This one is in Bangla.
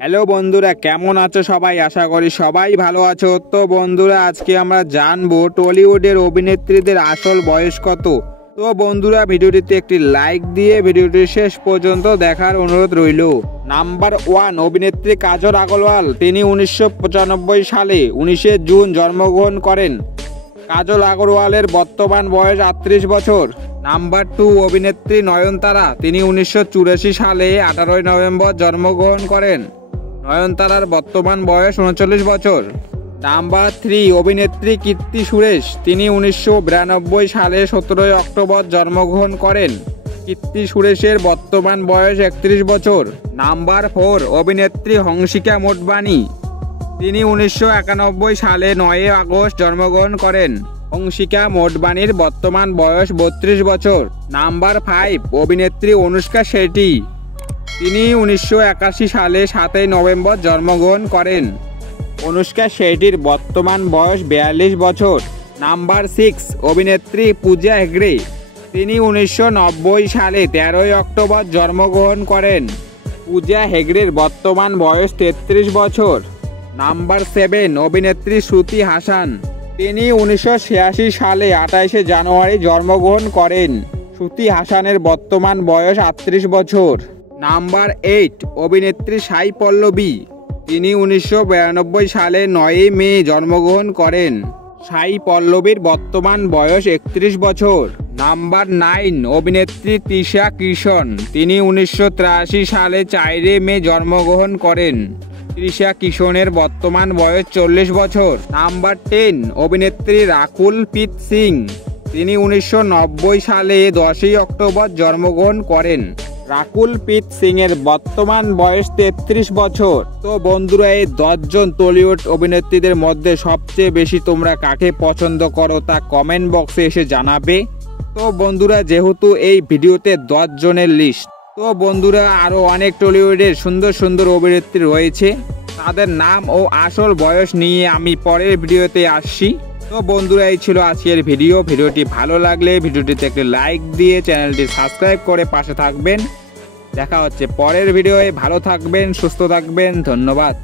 হ্যালো বন্ধুরা, কেমন আছো সবাই? আশা করি সবাই ভালো আছো। তো বন্ধুরা, আজকে আমরা জানবো টলিউডের অভিনেত্রীদের আসল বয়স কত। তো বন্ধুরা, ভিডিওটিতে একটি লাইক দিয়ে ভিডিওটি শেষ পর্যন্ত দেখার অনুরোধ রইল। নাম্বার 1, অভিনেত্রী কাজল আগরওয়াল। তিনি 1995 সালে 19 জুন জন্মগ্রহণ করেন। কাজল আগরওয়ালের বর্তমান বয়স 38 বছর। নাম্বার 2, অভিনেত্রী নয়নতারা। তিনি 1984 সালে 18 নভেম্বর জন্মগ্রহণ করেন। নয়নতারার বর্তমান বয়স 39 বছর। নাম্বার 3, অভিনেত্রী কীর্তি সুরেশ। তিনি 1992 সালে 17 অক্টোবর জন্মগ্রহণ করেন। কীর্তি সুরেশের বর্তমান বয়স 31 বছর। নাম্বার 4, অভিনেত্রী হংসিকা মোটবানি। তিনি 1991 সালে 9 আগস্ট জন্মগ্রহণ করেন। হংসিকা মোটবানির বর্তমান বয়স 32 বছর। নাম্বার 5, অভিনেত্রী অনুষ্কা শেট্টি। তিনি 1981 সালে 7 নভেম্বর জন্মগ্রহণ করেন। অনুষ্কা শেট্টির বর্তমান বয়স 42 বছর। নাম্বার 6, অভিনেত্রী পূজা হেগড়ে। তিনি 1990 সালে 13 অক্টোবর জন্মগ্রহণ করেন। পূজা হেগড়ের বর্তমান বয়স 33 বছর। নাম্বার 7, অভিনেত্রী শ্রুতি হাসান। তিনি 1986 সালে 28 জানুয়ারি জন্মগ্রহণ করেন। শ্রুতি হাসানের বর্তমান বয়স 38 বছর। নাম্বার 8, অভিনেত্রী সাই পল্লবী। তিনি 1992 সালে 9 মে জন্মগ্রহণ করেন। সাই পল্লবীর বর্তমান বয়স 31 বছর। নাম্বার 9, অভিনেত্রী তৃষা কিশন। তিনি 1983 সালে 4 মে জন্মগ্রহণ করেন। তৃষা কিশনের বর্তমান বয়স 40 বছর। নাম্বার 10, অভিনেত্রী রাকুল প্রীত সিং। তিনি 1990 সালে 10 অক্টোবর জন্মগ্রহণ করেন। রাকুল প্রীত সিং এর বর্তমান বয়স 33 বছর। তো বন্ধুরা, এই 10 জন টলিউড অভিনেত্রীদের মধ্যে সবচেয়ে বেশি তোমরা কাকে পছন্দ করো তা কমেন্ট বক্সে এসে জানাবে। তো বন্ধুরা, যেহেতু এই ভিডিওতে 10 জনের লিস্ট, তো বন্ধুরা আরও অনেক টলিউডের সুন্দর সুন্দর অভিনেত্রী রয়েছে। তাদের নাম ও আসল বয়স নিয়ে আমি পরের ভিডিওতে আসছি। তো বন্ধুরা, এই ছিল আজকের ভিডিওটি ভালো লাগলে ভিডিওটিতে একটি লাইক দিয়ে চ্যানেলটি সাবস্ক্রাইব করে পাশে থাকবেন। দেখা হচ্ছে পরের ভিডিওয়ে। ভালো থাকবেন, সুস্থ থাকবেন, ধন্যবাদ।